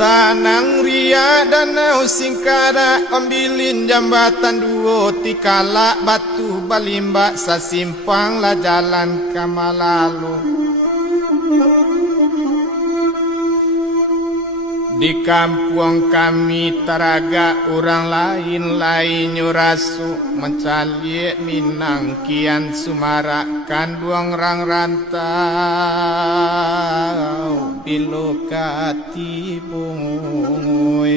Tanang ria danau singkara ambilin jambatan duo tikala batu balimba sasimpang lah jalan kamalalu. Di kampung kami taraga orang lain nyurasu mencalik minang kian sumarakan duang rang rantau bilokati bungoy.